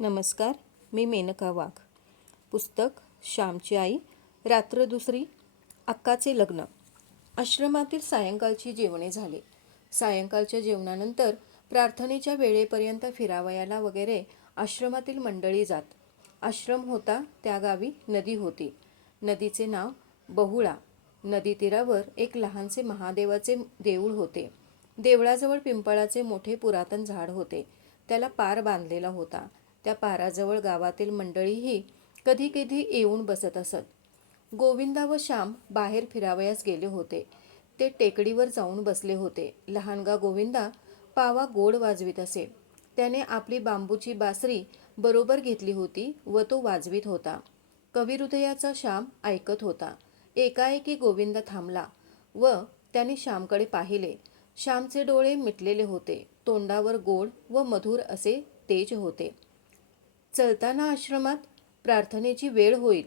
नमस्कार मी मेनका वाघ. पुस्तक श्यामची आई रात्र दुसरी अक्काचे लग्न. आश्रमातील सायंकाळची जेवणे झाली. सायंकाळच्या जेवणानंतर प्रार्थनेच्या वेळेपर्यंत फिरावयाला वगैरे आश्रमातील मंडळी जात. आश्रम होता त्या गावी नदी होती. नदीचे नाव बहुळा. नदी तीरावर एक लहानसे महादेवाचे देऊळ होते. देवळाजवळ पिंपळाचे मोठे पुरातन झाड होते. त्याला पार बांधलेला होता. त्या पाराजवळ गावातील मंडळीही कधी कधी येऊन बसत असत. गोविंदा व श्याम बाहेर फिरावयास गेले होते. ते टेकडीवर जाऊन बसले होते. लहानगा गोविंदा पावा गोड वाजवीत असे. त्याने आपली बांबूची बासरी बरोबर घेतली होती व तो वाजवीत होता. कविहृदयाचा श्याम ऐकत होता. एकाएकी गोविंदा थांबला व त्याने श्यामकडे पाहिले. श्यामचे डोळे मिटलेले होते. तोंडावर गोड व मधुर असे तेज होते. चलताना आश्रमात प्रार्थनेची वेळ होईल.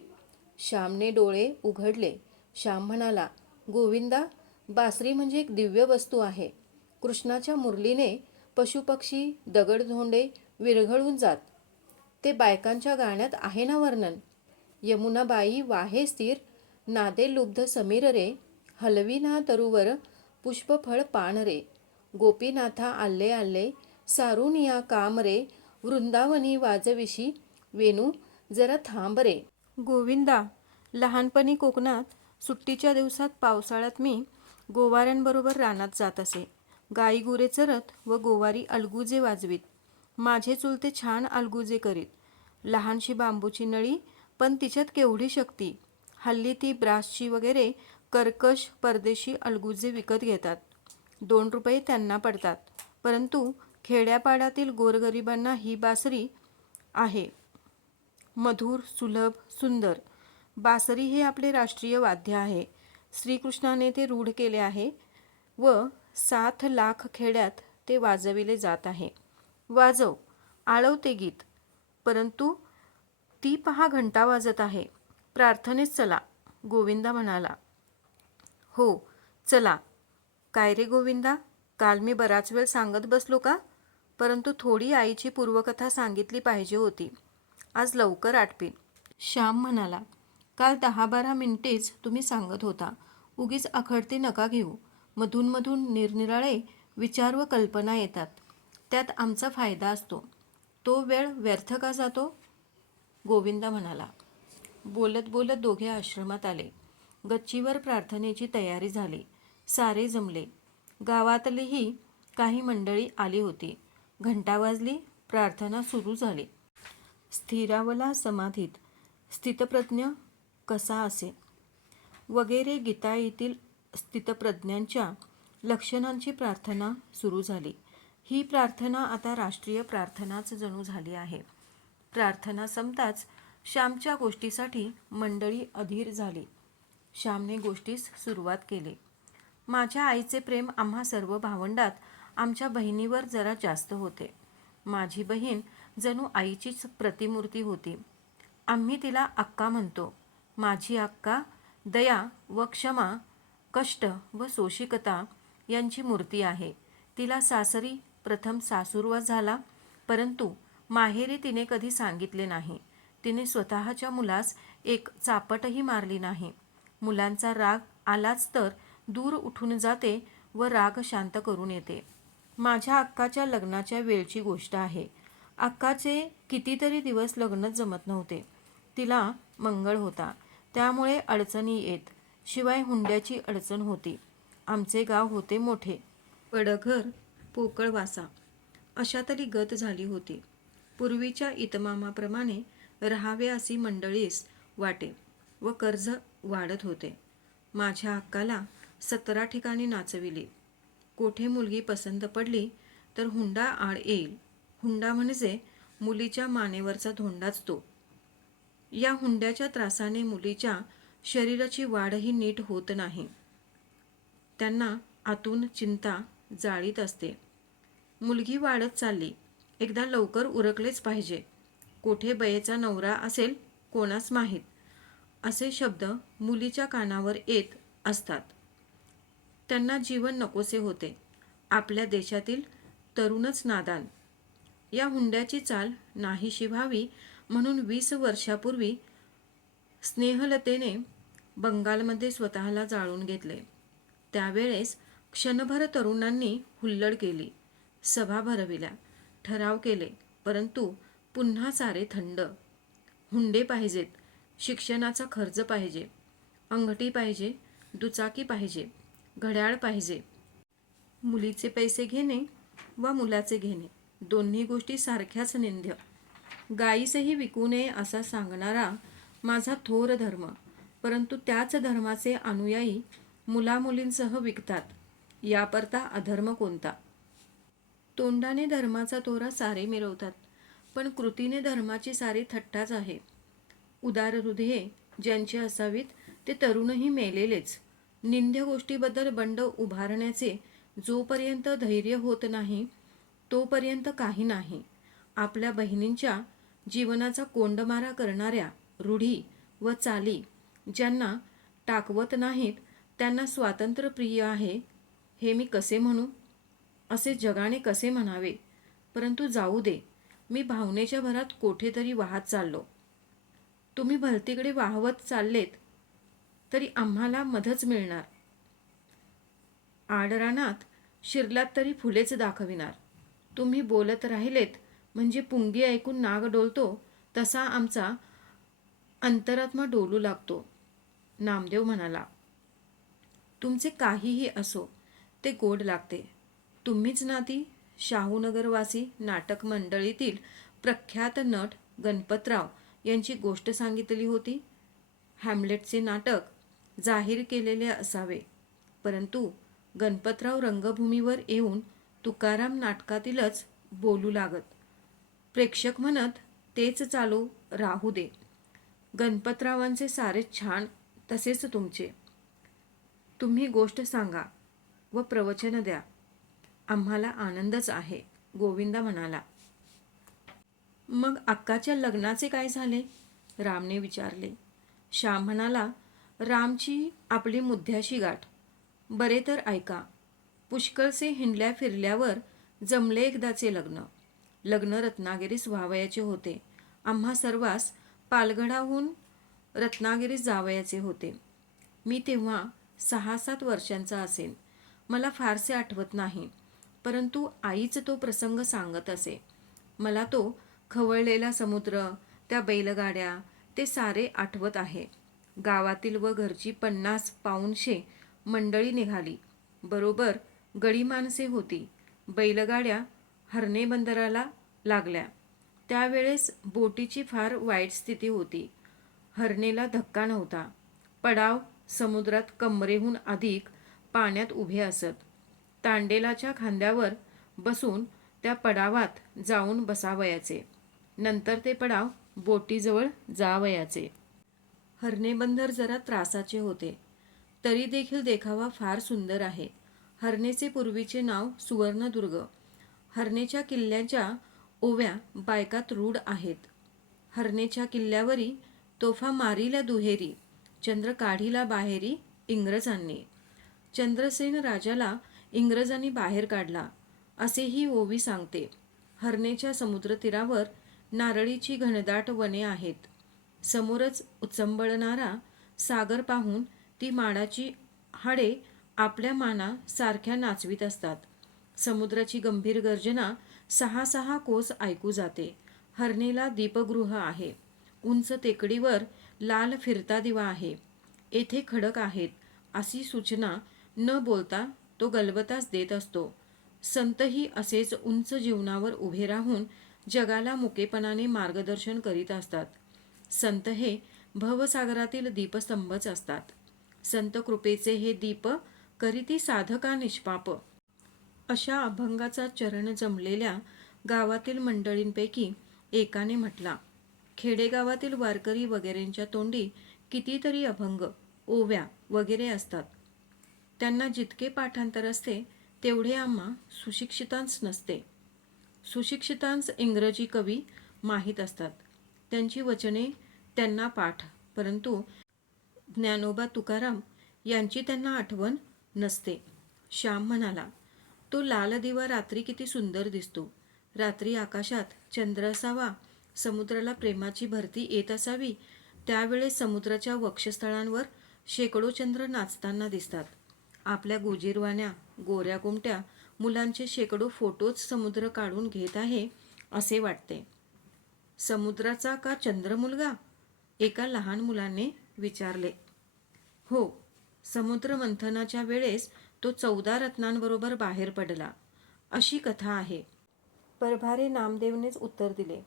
श्यामने डोळे उघडले. श्याम म्हणाला गोविंदा बासरी म्हणजे एक दिव्य वस्तू आहे. कृष्णाच्या मुरलीने पशुपक्षी दगडधोंडे विरघळून जात. ते बायकांच्या गाण्यात आहे ना वर्णन? यमुनाबाई वाहे स्थिर नादे लुब्ध समीर रे. हलविना तरुवर पुष्पफळ पान रे. गोपीनाथा आल्ले आल्ले सारून या काम रे. वृंदावनी वाजविशी वेणू जरा थांब रे. गोविंदा लहानपणी कोकणात सुट्टीच्या दिवसात पावसाळ्यात मी गोवाऱ्यांबरोबर रानात जात असे. गाई गुरे चरत व गोवारी अलगुजे वाजवीत. माझे चुलते छान अलगुजे करीत. लहानशी बांबूची नळी पण तिच्यात केवढी शक्ती. हल्ली ती ब्रासची वगैरे कर्कश परदेशी अलगुजे विकत घेतात. दोन रुपये त्यांना पडतात. परंतु खेड्यापाड्यातील गोरगरिबांना ही बासरी आहे. मधुर सुलभ सुंदर. बासरी हे आपले राष्ट्रीय वाद्य आहे. श्रीकृष्णाने ते रूढ केले आहे व सात लाख खेड्यात ते वाजविले जात आहे. वाजव आळवते गीत. परंतु ती पहा घंटा वाजत आहे. प्रार्थनेत चला गोविंदा म्हणाला. हो चला. काय रे गोविंदा? काल मी बराच वेळ सांगत बसलो का? परंतु थोडी आईची पूर्वकथा सांगितली पाहिजे होती. आज लवकर आटपीन. श्याम म्हणाला काल दहा बारा मिनिटेच तुम्ही सांगत होता. उगीच अखडते नका घेऊ. मधूनमधून निरनिराळे विचार व कल्पना येतात. त्यात आमचा फायदा असतो. तो वेळ व्यर्थ का जातो? गोविंदा म्हणाला. बोलत बोलत दोघे आश्रमात आले. गच्चीवर प्रार्थनेची तयारी झाली. सारे जमले. गावातलीही काही मंडळी आली होती. घंटा वाजली प्रार्थना सुरू झाली. स्थिरावला समाधीत स्थितप्रज्ञ कसा असे? वगैरे गीता येथील स्थितप्रज्ञांच्या लक्षणांची प्रार्थना सुरू झाली. ही प्रार्थना आता राष्ट्रीय प्रार्थनाच जणू झाली आहे. प्रार्थना संपताच श्यामच्या गोष्टीसाठी मंडळी अधीर झाली. श्यामने गोष्टीस सुरुवात केली. माझ्या आईचे प्रेम आम्हा सर्व भावंडात आमच्या बहिणीवर जरा जास्त होते. माझी बहीण जणू आईचीच प्रतिमूर्ती होती. आम्ही तिला अक्का म्हणतो. माझी अक्का दया व क्षमा कष्ट व सोशिकता यांची मूर्ती आहे. तिला सासरी प्रथम सासूरवा झाला परंतु माहेरी तिने कधी सांगितले नाही. तिने स्वतःच्या मुलास एक चापटही मारली नाही. मुलांचा राग आलाच तर दूर उठून जाते व राग शांत करून येते. माझ्या अक्काच्या लग्नाच्या वेळची गोष्ट आहे. अक्काचे कितीतरी दिवस लग्नच जमत नव्हते. तिला मंगळ होता. त्यामुळे अडचणी येत. शिवाय हुंड्याची अडचण होती. आमचे गाव होते मोठे. पडघर पोकळवासा. अशा तरी गत झाली होती. पूर्वीच्या इतमामाप्रमाणे राहावे अशी मंडळीस वाटे व कर्ज वाढत होते. माझ्या अक्काला सतरा ठिकाणी नाचविले. कोठे मुलगी पसंत पडली तर हुंडा आड येईल. हुंडा म्हणजे मुलीच्या मानेवरचा धोंडाच तो या हुंड्याच्या त्रासाने मुलीच्या शरीराची वाढही नीट होत नाही. त्यांना आतून चिंता जाळीत असते. मुलगी वाढत चालली. एकदा लवकर उरकलेच पाहिजे. कोठे बयेचा नवरा असेल कोणास माहीत. असे शब्द मुलीच्या कानावर येत असतात. त्यांना जीवन नकोसे होते. आपल्या देशातील तरुणच नादान. या हुंड्याची चाल नाहीशी व्हावी म्हणून वीस वर्षापूर्वी स्नेहलतेने बंगालमध्ये स्वतःला जाळून घेतले. त्यावेळेस क्षणभर तरुणांनी हुल्लड केली सभा भरविल्या ठराव केले परंतु पुन्हा सारे थंड. हुंडे पाहिजेत शिक्षणाचा खर्च पाहिजे अंगठी पाहिजे दुचाकी पाहिजे. घड्याळ पाहिजे. मुलीचे पैसे घेणे व मुलाचे घेणे दोन्ही गोष्टी सारख्याच निंद्य गाईसही विकू नये असा सांगणारा माझा थोर धर्म परंतु त्याच धर्माचे अनुयायी मुलामुलींसह विकतात यापरता अधर्म कोणता? तोंडाने धर्माचा तोरा सारे मिरवतात पण कृतीने धर्माची सारी थट्टाच आहे. उदार हृदये ज्यांची असावीत ते तरुणही मेलेलेच. निंद्य गोष्टीबद्दल बंड उभारण्याचे जोपर्यंत धैर्य होत नाही तोपर्यंत काही नाही. आपल्या बहिणींच्या जीवनाचा कोंडमारा करणाऱ्या रूढी व चाली ज्यांना टाकवत नाहीत त्यांना स्वातंत्र्यप्रिय आहे हे मी कसे म्हणू? असे जगाने कसे म्हणावे? परंतु जाऊ दे मी भावनेच्या भरात कोठेतरी वाहत चाललो. तुम्ही भलतीकडे वाहवत चाललेत तरी आम्हाला मधच मिळणार. आडरानात शिरलात तरी फुलेच दाखविणार. तुम्ही बोलत राहिलेत म्हणजे पुंगी ऐकून नाग डोलतो तसा आमचा अंतरात्मा डोलू लागतो नामदेव म्हणाला. तुमचे काहीही असो ते गोड लागते. तुम्हीच ना ती शाहूनगरवासी नाटक मंडळीतील प्रख्यात नट गणपतराव यांची गोष्ट सांगितली होती. हॅमलेटचे नाटक जाहीर केलेले असावे. परंतु गणपतराव रंगभूमीवर येऊन तुकाराम नाटकातीलच बोलू लागत. प्रेक्षक म्हणत तेच चालू राहू दे. गणपतरावांचे सारे छान तसेच तुमचे. तुम्ही गोष्ट सांगा व प्रवचन द्या. आम्हाला आनंदच आहे गोविंदा म्हणाला. मग अक्काच्या लग्नाचे काय झाले? रामने विचारले. श्याम म्हणाला रामची आपली मुद्द्याशी गाठ. बरे तर ऐका. पुष्कळसे हिंडल्या फिरल्यावर जमले एकदाचे लग्न. लग्न रत्नागिरीस व्हावयाचे होते. आम्हा सर्वांस पालगडाहून रत्नागिरीस जावयाचे होते. मी तेव्हा सहा सात वर्षांचा असेन. मला फारसे आठवत नाही. परंतु आईच तो प्रसंग सांगत असे. मला तो खवळलेला समुद्र त्या बैलगाड्या ते सारे आठवत आहे. गावातील व घरची पन्नास पाऊनशे मंडळी निघाली. बरोबर गडी माणसे होती. बैलगाड्या हरणे बंदराला लागल्या. त्यावेळेस बोटीची फार वाईट स्थिती होती. हरणेला धक्का नव्हता. पडाव समुद्रात कमरेहून अधिक पाण्यात उभे असत. तांडेलाच्या खांद्यावर बसून त्या पडावात जाऊन बसावयाचे. नंतर ते पडाव बोटीजवळ जावयाचे. हरणेबंदर जरा त्रासाचे होते. तरी देखील देखावा फार सुंदर आहे. हरणेचे पूर्वीचे नाव सुवर्णदुर्ग. हरणेच्या किल्ल्याच्या ओव्या बायकात रूढ आहेत. हरणेच्या किल्ल्यावरी तोफा मारीला दुहेरी चंद्र काढीला बाहेरी इंग्रजांनी. चंद्रसेन राजाला इंग्रजांनी बाहेर काढला असे ही ओवी सांगते. हरणेच्या समुद्रतीरावर नारळीची घनदाट वने आहेत. समोरच उचंबळणारा सागर पाहून ती माडाची हाडे आपल्या माना सारख्या नाचवीत असतात. समुद्राची गंभीर गर्जना सहा सहा कोस ऐकू जाते. हरणेला दीपगृह आहे. उंच टेकडीवर लाल फिरता दिवा आहे. येथे खडक आहेत. अशी सूचना न बोलता तो गलबताच देत असतो. संतही असेच उंच जीवनावर उभे राहून जगाला मुकेपणाने मार्गदर्शन करीत असतात. संत हे भवसागरातील दीपस्तंभच असतात. संत कृपेचे हे दीप करीती साधका निष्पाप. अशा अभंगाचा चरण जमलेल्या गावातील मंडळींपैकी एकाने म्हटला खेडेगावातील वारकरी वगैरेंच्या तोंडी कितीतरी अभंग ओव्या वगैरे असतात. त्यांना जितके पाठांतर असते तेवढे आम्हा सुशिक्षितांस नसते. सुशिक्षितांस इंग्रजी कवी माहीत असतात. त्यांची वचने त्यांना पाठ. परंतु ज्ञानोबा तुकाराम यांची त्यांना आठवण नसते. श्याम म्हणाला तो लाल दिवा रात्री किती सुंदर दिसतो. रात्री आकाशात चंद्र असावा समुद्राला प्रेमाची भरती येत असावी त्यावेळेस समुद्राच्या वक्षस्थळांवर शेकडो चंद्र नाचताना दिसतात. आपल्या गोजीरवाण्या गोऱ्या कोमट्या मुलांचे शेकडो फोटोज समुद्र काढून घेत आहे असे वाटते. समुद्राचा का चंद्र मुलगा एका लहान मुलाने विचारले. हो समुद्र मंथनाच्या वेळेस तो चौदा रत्नांबरोबर बाहेर पडला. अशी कथा आहे. परभारे नामदेवनेच उत्तर दिले.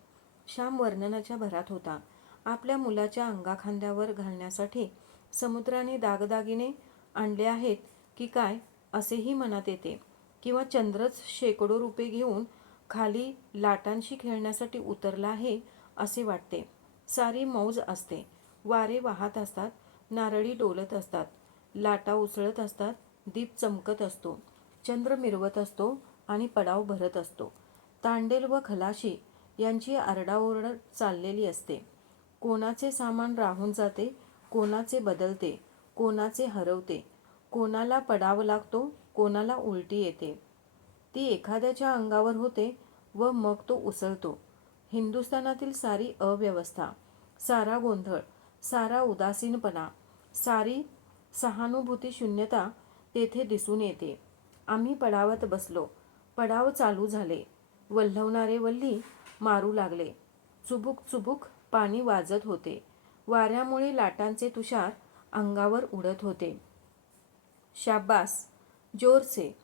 श्याम वर्णनाच्या भरात होता. आपल्या मुलाच्या अंगाखांद्यावर घालण्यासाठी समुद्राने दागदागिने आणले आहेत की काय असेही मनात येते किंवा चंद्रच शेकडो रुपये घेऊन खाली लाटांशी खेळण्यासाठी उतरला आहे असे वाटते. सारी मौज असते. वारे वाहत असतात नारळी डोलत असतात. लाटा उसळत असतात दीप चमकत असतो. चंद्र मिरवत असतो आणि पडाव भरत असतो. तांडेल व खलाशी यांची आरडाओरड चाललेली असते. कोणाचे सामान राहून जाते कोणाचे बदलते कोणाचे हरवते. कोणाला पडाव लागतो कोणाला उलटी येते. ती एखाद्याच्या अंगावर होते व मग तो उसळतो. हिंदुस्थानातील सारी अव्यवस्था सारा गोंधळ सारा उदासीनपणा सारी सहानुभूती शून्यता तेथे दिसून येते. आम्ही पडावात बसलो. पडाव चालू झाले. वल्हवणारे वल्ली मारू लागले. चुबुक चुबुक पाणी वाजत होते. वाऱ्यामुळे लाटांचे तुषार अंगावर उडत होते. शाबास जोरसे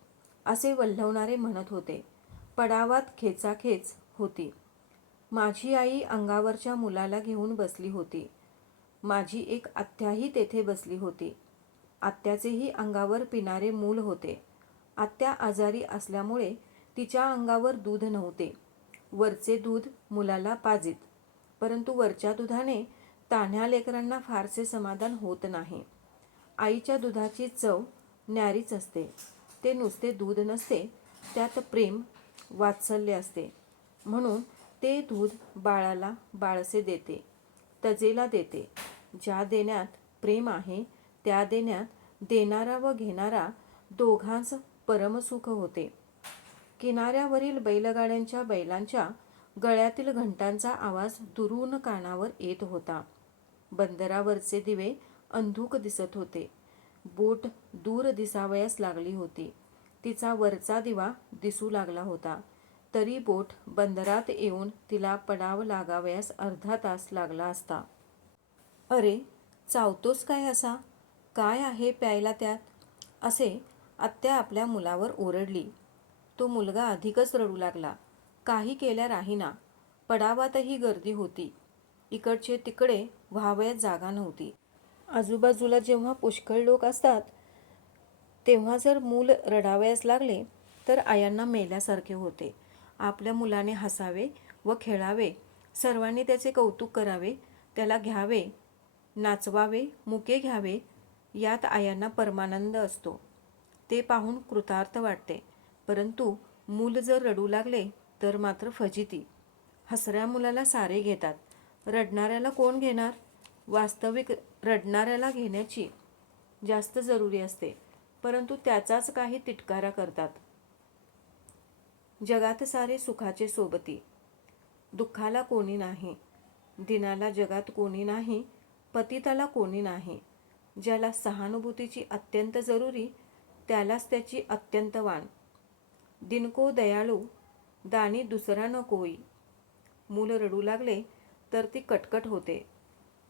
असे वल्हवणारे म्हणत होते. पडावात खेचाखेच होती. माझी आई अंगावरच्या मुलाला घेऊन बसली होती. माझी एक आत्याही तेथे बसली होती. आत्याचेही अंगावर पिणारे मूल होते. आत्या आजारी असल्यामुळे तिच्या अंगावर दूध नव्हते. वरचे दूध मुलाला पाजीत. परंतु वरच्या दुधाने तान्ह्या लेकरांना फारसे समाधान होत नाही. आईच्या दुधाची चव न्यारीच असते. ते नुसते दूध नसते त्यात प्रेम वात्सल्य असते. म्हणून ते दूध बाळाला बाळसे देते तजेला देते. ज्या देण्यात प्रेम आहे त्या देण्यात देणारा व घेणारा दोघांच परमसुख होते. किनाऱ्यावरील बैलगाड्यांच्या बैलांच्या गळ्यातील घंटांचा आवाज दुरून कानावर येत होता. बंदरावरचे दिवे अंधुक दिसत होते. बोट दूर दिसावयास लागली होती. तिचा वरचा दिवा दिसू लागला होता. तरी बोट बंदरात येऊन तिला पडाव लागावयास अर्धा तास लागला असता. अरे चावतोस काय असा? काय आहे प्यायला त्यात? असे आत्या आपल्या मुलावर ओरडली. तो मुलगा अधिकच रडू लागला. काही केल्या राहीना. पडावातही गर्दी होती. इकडचे तिकडे व्हावयात जागा नव्हती. आजूबाजूला जेव्हा पुष्कळ लोक असतात तेव्हा जर मूल रडावयास लागले तर आयांना मेल्यासारखे होते. आपल्या मुलाने हसावे व खेळावे. सर्वांनी त्याचे कौतुक करावे. त्याला घ्यावे नाचवावे मुके घ्यावे यात आयांना परमानंद असतो. ते पाहून कृतार्थ वाटते. परंतु मूल जर रडू लागले तर मात्र फजिती. हसऱ्या मुलाला सारे घेतात. रडणाऱ्याला कोण घेणार? वास्तविक रडणाऱ्याला घेण्याची जास्त जरुरी असते. परंतु त्याचाच काही तिटकारा करतात. जगात सारे सुखाचे सोबती. दुःखाला कोणी नाही. दिनाला जगात कोणी नाही. पतिताला कोणी नाही. ज्याला सहानुभूतीची अत्यंत जरुरी त्यालाच त्याची अत्यंत वाण. दिनको दयाळू दानी दुसरा न कोई मूल रडू लागले तर ती कटकट होते.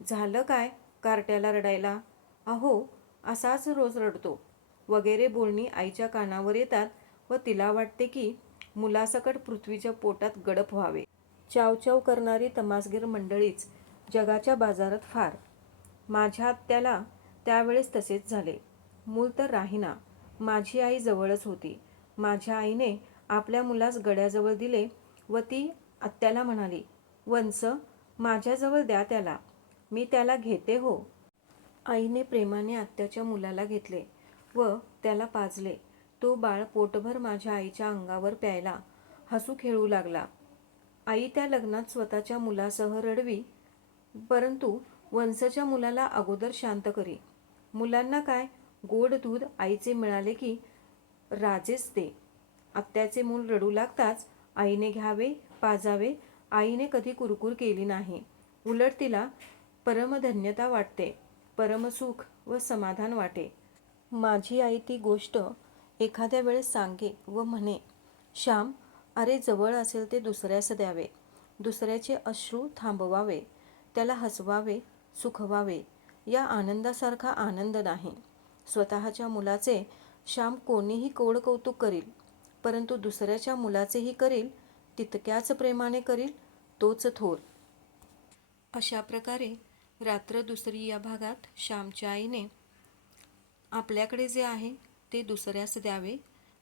झालं काय कार्ट्याला रडायला? अहो असाच रोज रडतो. वगैरे बोलणी आईच्या कानावर येतात व तिला वाटते की मुलासकट पृथ्वीच्या पोटात गडप व्हावे. चावचाव करणारी तमासगीर मंडळीच जगाच्या बाजारात फार. माझ्या आत्याला त्यावेळेस तसेच झाले. मूल तर राहीना. माझी आई जवळच होती. माझ्या आईने आपल्या मुलास गड्याजवळ दिले व ती आत्याला म्हणाली वंस माझ्याजवळ द्या त्याला. मी त्याला घेते हो. आईने प्रेमाने आत्याच्या मुलाला घेतले. व त्याला पाजले. तो बाळ पोटभर माझ्या आईच्या अंगावर प्यायला हसू खेळू लागला. आई त्या लग्नात स्वतःच्या मुलासह रडवी परंतु वंशच्या मुलाला अगोदर शांत करी. मुलांना काय गोड दूध आईचे मिळाले की राजेच ते आत्याचे मूल रडू लागताच आईने घ्यावे पाजावे. आईने कधी कुरकुर केली नाही. उलट तिला परमधन्यता वाटते. परमसुख व समाधान वाटे. माझी आई ती गोष्ट एखाद्या वेळेस सांगे व म्हणे श्याम अरे जवळ असेल ते दुसऱ्यास द्यावे. दुसऱ्याचे अश्रू थांबवावे त्याला हसवावे सुखवावे. या आनंदासारखा आनंद नाही. स्वतःच्या मुलाचे श्याम कोणीही कोड कौतुक करील परंतु दुसऱ्याच्या मुलाचेही करील तितक्याच प्रेमाने करील तोच थोर. अशा प्रकारे रात्र दुसरी या भागात श्यामच्या आईने आपल्याकडे जे आहे ते दुसऱ्यास द्यावे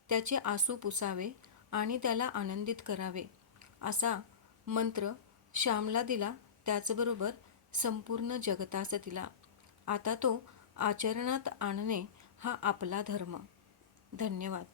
त्याचे आसू पुसावे आणि त्याला आनंदित करावे. असा मंत्र श्यामला दिला त्याचबरोबर संपूर्ण जगतास दिला. आता तो आचरणात आणणे हा आपला धर्म. धन्यवाद.